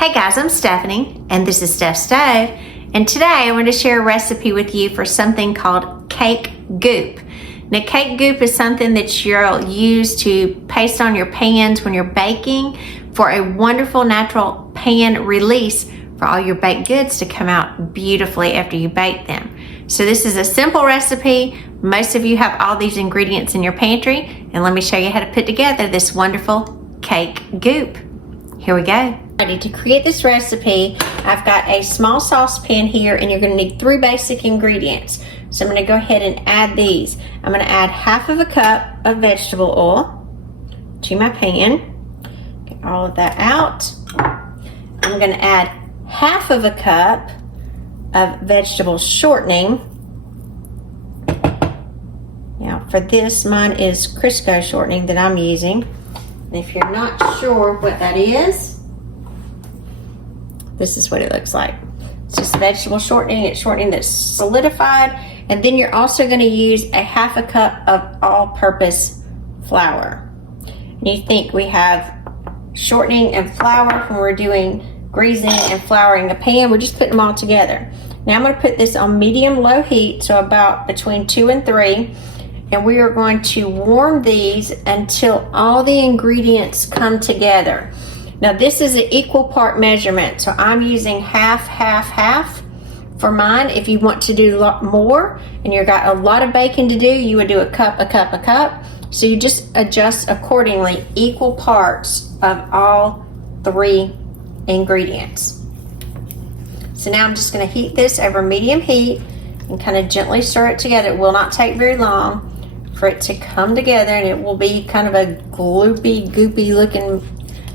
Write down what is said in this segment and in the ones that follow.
Hey guys, I'm Stephanie and this is Steph Stove, and today I want to share a recipe with you for something called cake goop. Now cake goop is something that you'll use to paste on your pans when you're baking for a wonderful natural pan release for all your baked goods to come out beautifully after you bake them. So this is a simple recipe. Most of you have all these ingredients in your pantry, and let me show you how to put together this wonderful cake goop. Here we go. Ready to create this recipe, I've got a small saucepan here, and you're going to need 3 basic ingredients. So I'm going to go ahead and add these. I'm going to add half of a cup of vegetable oil to my pan. Get all of that out. I'm going to add half of a cup of vegetable shortening. Now for this, mine is Crisco shortening that I'm using. And if you're not sure what that is, this is what it looks like. It's just vegetable shortening. It's shortening that's solidified. And then you're also going to use a half a cup of all-purpose flour. And you think we have shortening and flour when we're doing greasing and flouring a pan. We're just putting them all together. Now I'm going to put this on medium-low heat, so about between 2 and 3. And we are going to warm these until all the ingredients come together. Now this is an equal part measurement, so I'm using half, half, half for mine. If you want to do a lot more and you've got a lot of baking to do, you would do a cup, a cup, a cup. So you just adjust accordingly, equal parts of all 3 ingredients. So now I'm just going to heat this over medium heat and kind of gently stir it together. It will not take very long for it to come together, and it will be kind of a gloopy, goopy looking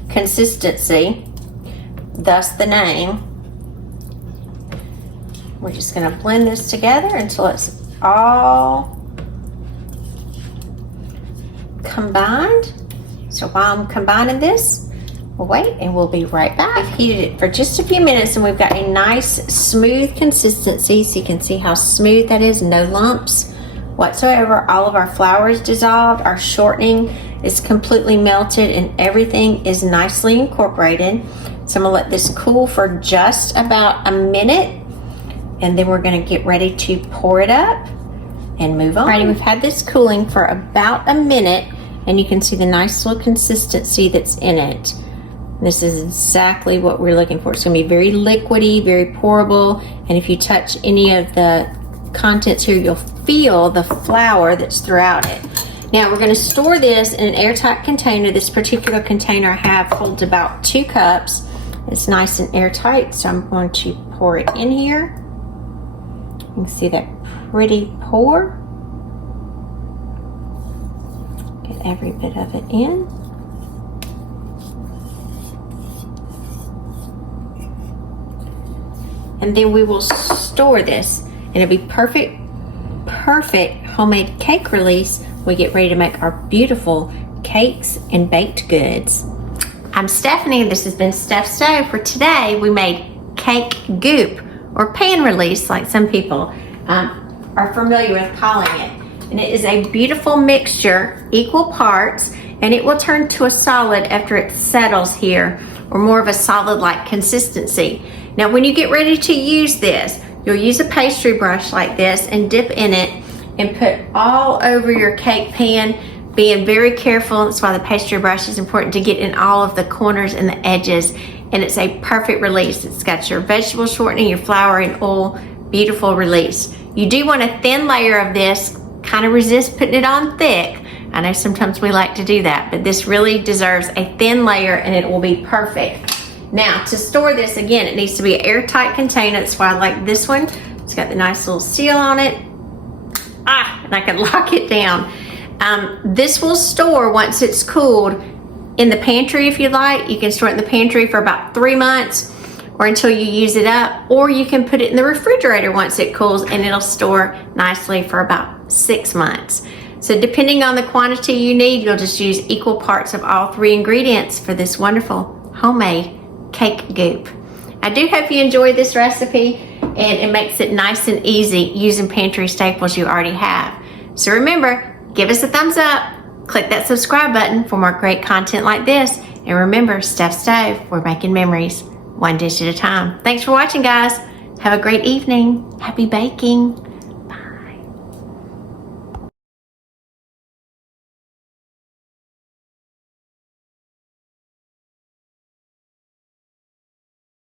consistency, thus the name. We're just going to blend this together until it's all combined. So while I'm combining this, we'll wait and we'll be right back. I've heated it for just a few minutes and we've got a nice smooth consistency, so you can see how smooth that is, no lumps whatsoever. All of our flour is dissolved, our shortening is completely melted, and everything is nicely incorporated. So I'm gonna let this cool for just about a minute, and then we're gonna get ready to pour it up and move on. Alrighty, we've had this cooling for about a minute, and you can see the nice little consistency that's in it. This is exactly what we're looking for. It's gonna be very liquidy, very pourable, and if you touch any of the contents here, you'll feel the flour that's throughout it. Now we're going to store this in an airtight container. This particular container I have holds about 2 cups. It's nice and airtight, so I'm going to pour it in here. You can see that pretty pour. Get every bit of it in. And then we will store this, and it'll be perfect homemade cake release. We get ready to make our beautiful cakes and baked goods. I'm Stephanie, and this has been Steph Stove. For today, we made cake goop, or pan release, like some people are familiar with calling it. And it is a beautiful mixture, equal parts, and it will turn to a solid after it settles here, or more of a solid-like consistency. Now, when you get ready to use this, you'll use a pastry brush like this and dip in it and put all over your cake pan, being very careful. That's why the pastry brush is important, to get in all of the corners and the edges. And it's a perfect release. It's got your vegetable shortening, your flour and oil, beautiful release. You do want a thin layer of this, kind of resist putting it on thick. I know sometimes we like to do that, but this really deserves a thin layer and it will be perfect. Now to store this, again, it needs to be an airtight container. That's why I like this one. It's got the nice little seal on it. And I can lock it down. This will store once it's cooled in the pantry if you like. You can store it in the pantry for about 3 months or until you use it up, or you can put it in the refrigerator once it cools and it'll store nicely for about 6 months. So depending on the quantity you need, you'll just use equal parts of all 3 ingredients for this wonderful homemade cake goop. I do hope you enjoyed this recipe, and it makes it nice and easy using pantry staples you already have. So remember, give us a thumbs up, click that subscribe button for more great content like this, and remember, Steph Stove, we're making memories. one dish at a time. Thanks for watching, guys. Have a great evening. Happy baking.